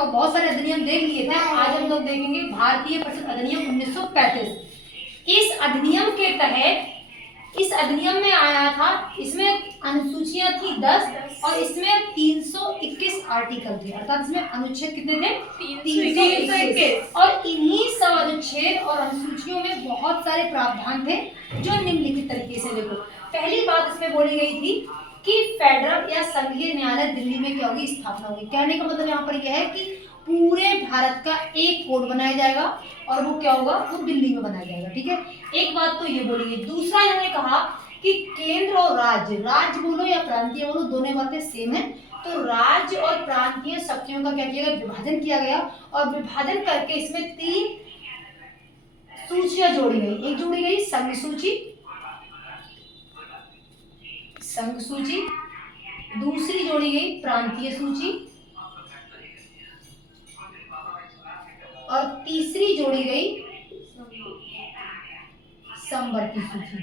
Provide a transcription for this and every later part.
का बहुत सारे अधिनियम देख लिए थे। आज हम लोग देखेंगे भारतीय परिषद अधिनियम 1935। इस अधिनियम में आया था, इसमें अनुसूचियां थी 10 और इसमें 321 आर्टिकल थे, अर्थात इसमें अनुच्छेद कितने थे? 321। और इन्हीं सब अनुच्छेद और अनुसूचियों में बहुत सारे प्रावधान थे जो निम्नलिखित तरीके से, देखो पहली बात इसमें बोली गई थी कि फेडरल या संघीय न्यायालय दिल्ली में क्या होगी? स्थापना होगी। कहने का मतलब यहाँ पर यह है कि पूरे भारत का एक कोड बनाया जाएगा और वो क्या होगा? वो दिल्ली में बनाया जाएगा। ठीक है, एक बात तो ये बोली गई। दूसरा इन्होंने कहा कि केंद्र और राज्य, राज्य बोलो या प्रांतीय बोलो, दोनों बातें सेम है। तो राज्य और प्रांतीय शक्तियों का क्या किया गया? विभाजन किया गया और विभाजन करके इसमें 3 सूचियां जोड़ी गई। एक जोड़ी गई संघ सूची, दूसरी जोड़ी गई प्रांतीय सूची और तीसरी जोड़ी गई समवर्ती सूची।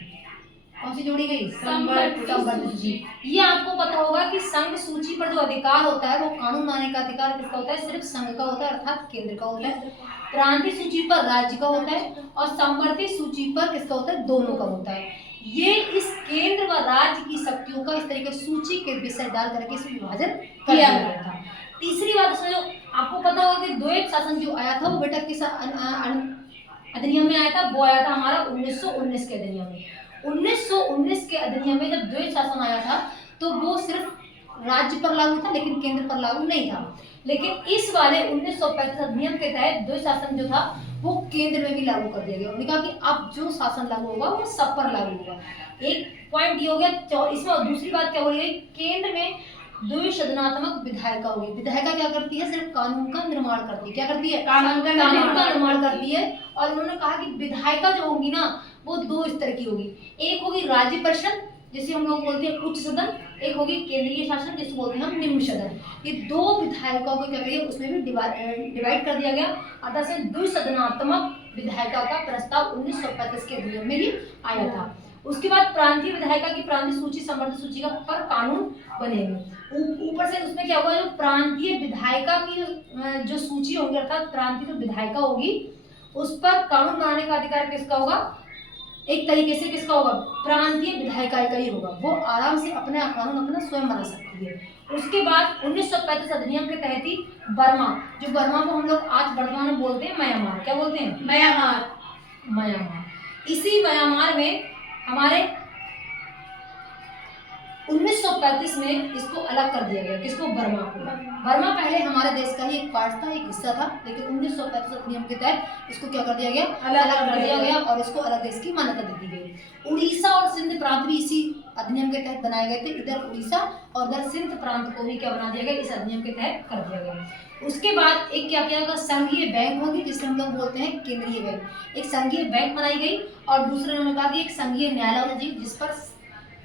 कौन सी जोड़ी गई? समवर्ती सूची। ये आपको पता होगा कि संघ सूची पर जो अधिकार होता है वो कानून बनाने का अधिकार किसका होता है? सिर्फ संघ का होता है, अर्थात केंद्र का होता है। प्रांतीय सूची पर राज्य का होता है और समवर्ती सूची पर किसका होता है? दोनों का होता है। ये इस केंद्र व राज्य की शक्तियों का इस तरीके सूची के विषय डाल करके इसमें विभाजन किया गया था। तीसरी बात इसमें जो आपको पता होगा कि द्वैत शासन जो आया था वो बेटा किस अधिनियम में आया था? वो आया था हमारा 1919 के अधिनियम में। 1919 के अधिनियम में जब द्वैत शासन आया था तो वो सिर्फ राज्य पर लागू था लेकिन केंद्र पर लागू नहीं था। लेकिन इस वाले 1935 अधिनियम के तहत द्वैत शासन जो था वो केंद्र में भी लागू कर दिया गया। उन्होंने कहा कि अब जो शासन लागू होगा वो सब पर लागू होगा। एक पॉइंट ये हो गया। इसमें दूसरी बात क्या हो रही है? केंद्र में द्विसदनात्मक विधायिका होगी। विधायिका क्या करती है? सिर्फ कानून का निर्माण करती है। क्या करती है? कानून का निर्माण करती है। और उन्होंने कहा कि विधायिका जो होगी ना वो 2 स्तर की होगी। एक होगी राज्य परिषद जिसे हम लोग बोलते हैं उच्च सदन, एक होगी केंद्रीय शासन जिसे बोलते हैं हम निम्न सदन। ये 2 विधायिकाओं को क्या करिए उसमें भी डिवाइड कर दिया गया। अतः से द्विसदनात्मक विधायिका का प्रस्ताव 1935 के अधिनियम में ही आया था। उसके बाद प्रांतीय विधायिका की प्रांतीय सूची समवर्ती सूची का पर कानून बनेंगे। ऊपर से उसमें क्या होगा? जो प्रांतीय विधायिका की जो सूची होगी अर्थात प्रांतीय जो विधायिका होगी उस पर कानून बनाने का अधिकार किसका होगा? एक तरीके से किसका होगा? प्रांतीय विधायिका का ही होगा। वो आराम से अपना कानून अपना स्वयं बना सकती है। उसके बाद 1935 अधिनियम के तहत ही बर्मा, जो बर्मा को हम लोग आज वर्तमान में बोलते हैं म्यांमार। क्या बोलते हैं? म्यांमार। इसी म्यांमार में हमारे 1935 में इसको अलग कर दिया गया। किसको? बर्मा को। बर्मा पहले हमारे देश का ही एक पार्ट था, एक हिस्सा था, लेकिन 1935 अधिनियम के तहत इसको क्या कर दिया गया? अलग कर दिया गया और इसको अलग देश की मान्यता दे दी गई। उड़ीसा और सिंध प्रांत भी इसी अधिनियम के तहत बनाए गए थे। इधर उड़ीसा और उधर सिंध प्रांत को भी क्या बना दिया गया? इस अधिनियम के तहत कर दिया गया। उसके बाद एक क्या किया गया? संघीय बैंक होगी जिसे हम लोग बोलते हैं केंद्रीय बैंक। एक संघीय बैंक बनाई गई और दूसरे उन्होंने कहा कि एक संघीय न्यायालय होगी जिस पर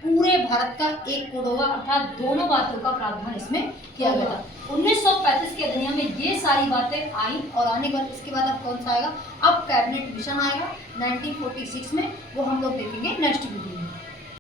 पूरे भारत का एक कोड होगा, अर्थात दोनों बातों का प्रावधान इसमें किया गया था। 1935 के अधिनियम में ये सारी बातें आई और आने के बाद इसके बाद अब कौन सा आएगा? अब कैबिनेट मिशन आएगा 1946 में, वो हम लोग देखेंगे नेक्स्ट वीडियो में।